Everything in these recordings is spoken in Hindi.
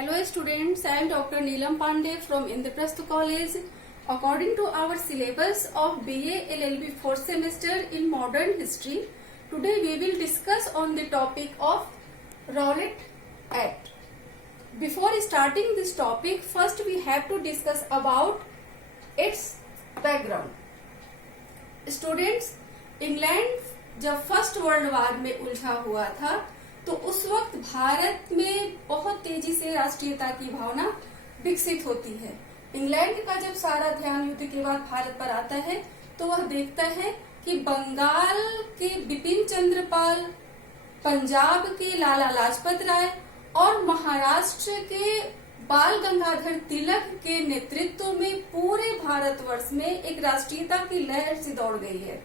Hello students, I am Dr. Neelam Pandey from Indraprastha College. According to our syllabus of BA LLB 4th semester in modern history, today we will discuss on the topic of Rowlatt Act. Before starting this topic, first we have to discuss about its background. Students, England जब फर्स्ट वर्ल्ड वार में उलझा हुआ था तो उस वक्त भारत में बहुत तेजी से राष्ट्रीयता की भावना विकसित होती है। इंग्लैंड का जब सारा ध्यान युद्ध के बाद भारत पर आता है तो वह देखता है कि बंगाल के बिपिन चंद्र पाल, पंजाब के लाला लाजपत राय और महाराष्ट्र के बाल गंगाधर तिलक के नेतृत्व में पूरे भारतवर्ष में एक राष्ट्रीयता की लहर सी दौड़ गई है।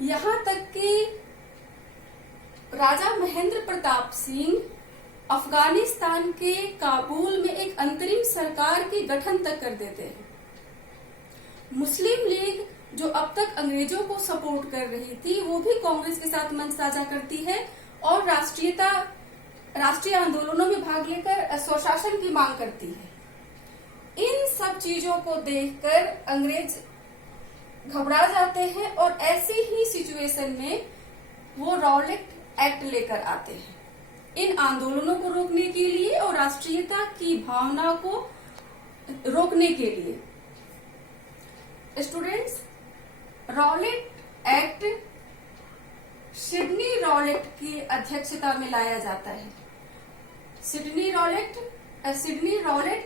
यहाँ तक कि राजा महेंद्र प्रताप सिंह अफगानिस्तान के काबुल में एक अंतरिम सरकार के गठन तक कर देते हैं। मुस्लिम लीग जो अब तक अंग्रेजों को सपोर्ट कर रही थी वो भी कांग्रेस के साथ मंच साझा करती है और राष्ट्रीय आंदोलनों में भाग लेकर स्वशासन की मांग करती है। इन सब चीजों को देखकर अंग्रेज घबरा जाते हैं और ऐसी ही सिचुएशन में वो रॉलेट एक्ट लेकर आते हैं इन आंदोलनों को रोकने के लिए और राष्ट्रीयता की भावना को रोकने के लिए। Students, Rowlatt act Sydney Rowlatt की अध्यक्षता में लाया जाता है। सिडनी रॉलेट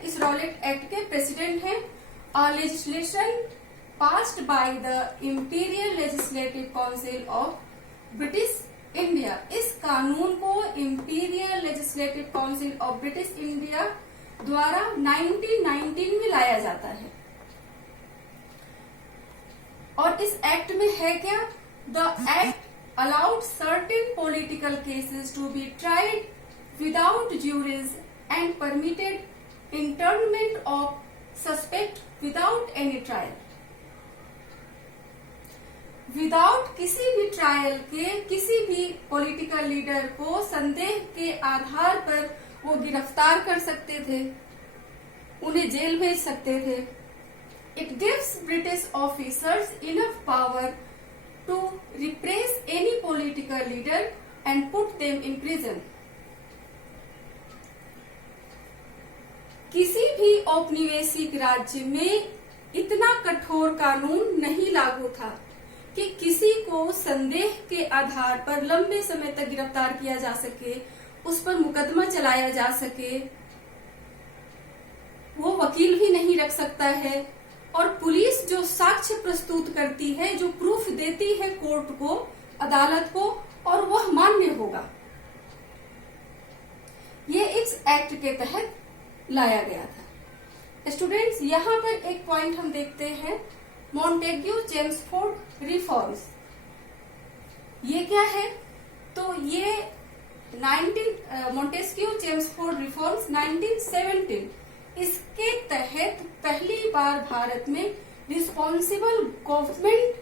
इस रॉलेट एक्ट के प्रेसिडेंट हैं। Legislation passed by the Imperial Legislative Council of British India। इस कानून को Imperial Legislative Council of British India द्वारा 1919 में लाया जाता है। और इस एक्ट में है क्या? The Act allowed certain political cases to be tried without juries and permitted internment of suspect without any trial। Without किसी भी ट्रायल के किसी भी पॉलिटिकल लीडर को संदेह के आधार पर वो गिरफ्तार कर सकते थे, उन्हें जेल भेज सकते थे। It gives British officers enough power to repress any political leader and put them in prison. किसी भी औपनिवेशिक राज्य में इतना कठोर कानून नहीं लागू था कि किसी को संदेह के आधार पर लंबे समय तक गिरफ्तार किया जा सके, उस पर मुकदमा चलाया जा सके। वो वकील भी नहीं रख सकता है और पुलिस जो साक्ष्य प्रस्तुत करती है, जो प्रूफ देती है कोर्ट को, अदालत को, और वह मान्य होगा। ये इस एक्ट के तहत लाया गया था। स्टूडेंट्स, यहाँ पर एक पॉइंट हम देखते हैं, मॉन्टेग्यू चेम्सफोर्ड रिफॉर्म्स। ये क्या है? तो ये मॉन्टेस्क्यू चेम्सफोर्ड रिफॉर्म्स 1917, इसके तहत पहली बार भारत में रिस्पॉन्सिबल गवर्नमेंट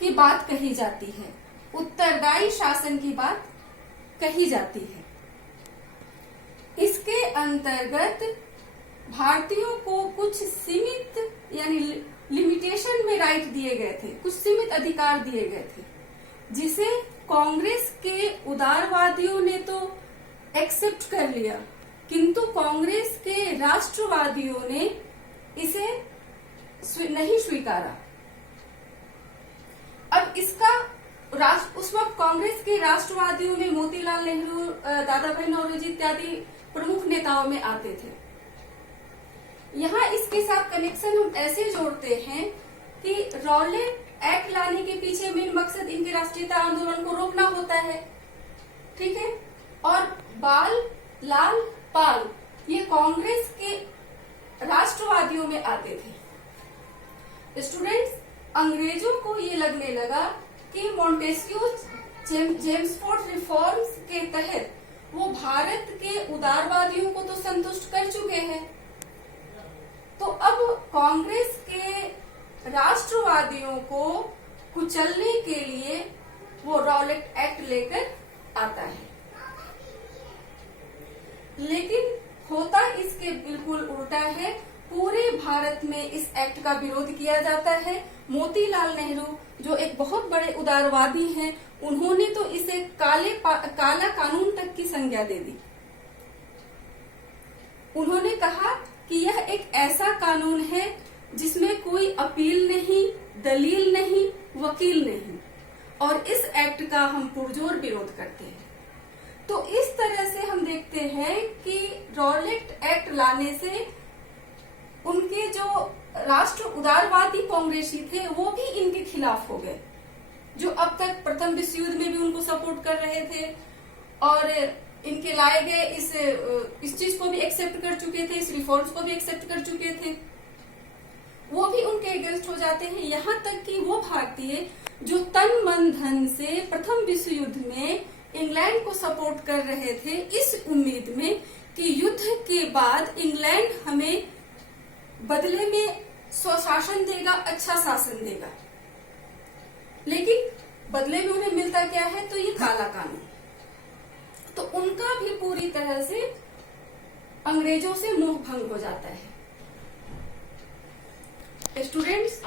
की बात कही जाती है, उत्तरदायी शासन की बात कही जाती है। इसके अंतर्गत भारतीयों को कुछ सीमित यानी लिमिटेशन में राइट दिए गए थे, कुछ सीमित अधिकार दिए गए थे, जिसे कांग्रेस के उदारवादियों ने तो एक्सेप्ट कर लिया, किंतु कांग्रेस के राष्ट्रवादियों ने इसे नहीं स्वीकारा। अब इसका उस वक्त कांग्रेस के राष्ट्रवादियों में मोतीलाल नेहरू, दादा भाई नौरोजी इत्यादि प्रमुख नेताओं में आते थे। यहाँ इसके साथ कनेक्शन हम ऐसे जोड़ते हैं कि रॉलेट एक्ट लाने के पीछे मेन मकसद इनके राष्ट्रीयता आंदोलन को रोकना होता है, ठीक है। और लाल पाल ये कांग्रेस के राष्ट्रवादियों में आते थे। स्टूडेंट्स, अंग्रेजों को ये लगने लगा कि मॉन्टेस्क्यू चेम्सफोर्ड रिफॉर्म्स के तहत वो भारत के उदारवादियों को तो संतुष्ट कर चुके हैं, तो अब कांग्रेस के राष्ट्रवादियों को कुचलने के लिए वो रॉलेट एक्ट लेकर आता है। लेकिन होता इसके बिल्कुल उल्टा है। पूरे भारत में इस एक्ट का विरोध किया जाता है। मोतीलाल नेहरू जो एक बहुत बड़े उदारवादी हैं, उन्होंने तो इसे काला कानून तक की संज्ञा दे दी। उन्होंने कहा कि यह एक ऐसा कानून है जिसमें कोई अपील नहीं, दलील नहीं, वकील नहीं, और इस एक्ट का हम पुरजोर विरोध करते हैं। तो इस तरह से हम देखते हैं कि रॉलेट एक्ट लाने से उनके जो राष्ट्र उदारवादी कांग्रेसी थे वो भी इनके खिलाफ हो गए, जो अब तक प्रथम विश्व युद्ध में भी उनको सपोर्ट कर रहे थे और इनके लाए गए इस चीज को भी एक्सेप्ट कर चुके थे, इस रिफॉर्म्स को भी एक्सेप्ट कर चुके थे, वो भी उनके अगेंस्ट हो जाते हैं। यहाँ तक कि वो भारतीय जो तन मन धन से प्रथम विश्व युद्ध में इंग्लैंड को सपोर्ट कर रहे थे, इस उम्मीद में कि युद्ध के बाद इंग्लैंड हमें बदले में स्वशासन देगा, अच्छा शासन देगा, लेकिन बदले में उन्हें मिलता क्या है, तो ये काला कानून। तो उनका भी पूरी तरह से अंग्रेजों से मोह भंग हो जाता है। स्टूडेंट्स,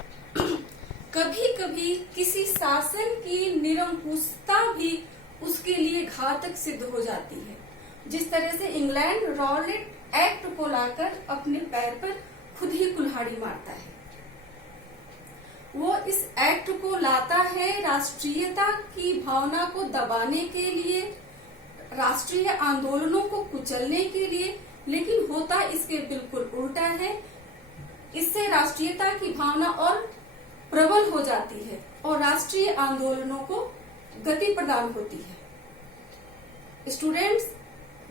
कभी कभी किसी शासन की निरंकुशता भी उसके लिए घातक सिद्ध हो जाती है। जिस तरह से इंग्लैंड रॉलेट एक्ट को लाकर अपने पैर पर खुद ही कुल्हाड़ी मारता है। वो इस एक्ट को लाता है राष्ट्रीयता की भावना को दबाने के लिए, राष्ट्रीय आंदोलनों को कुचलने के लिए, लेकिन होता इसके बिल्कुल उल्टा है। इससे राष्ट्रीयता की भावना और प्रबल हो जाती है और राष्ट्रीय आंदोलनों को गति प्रदान होती है। स्टूडेंट्स,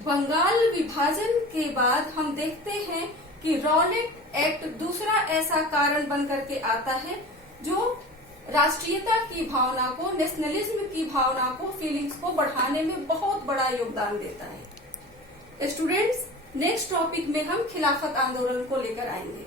बंगाल विभाजन के बाद हम देखते हैं कि रॉलेट एक्ट दूसरा ऐसा कारण बन करके आता है जो राष्ट्रीयता की भावना को, नेशनलिज्म की भावना को, फीलिंग्स को बढ़ाने में बहुत बड़ा योगदान देता है। स्टूडेंट्स, नेक्स्ट टॉपिक में हम खिलाफत आंदोलन को लेकर आएंगे।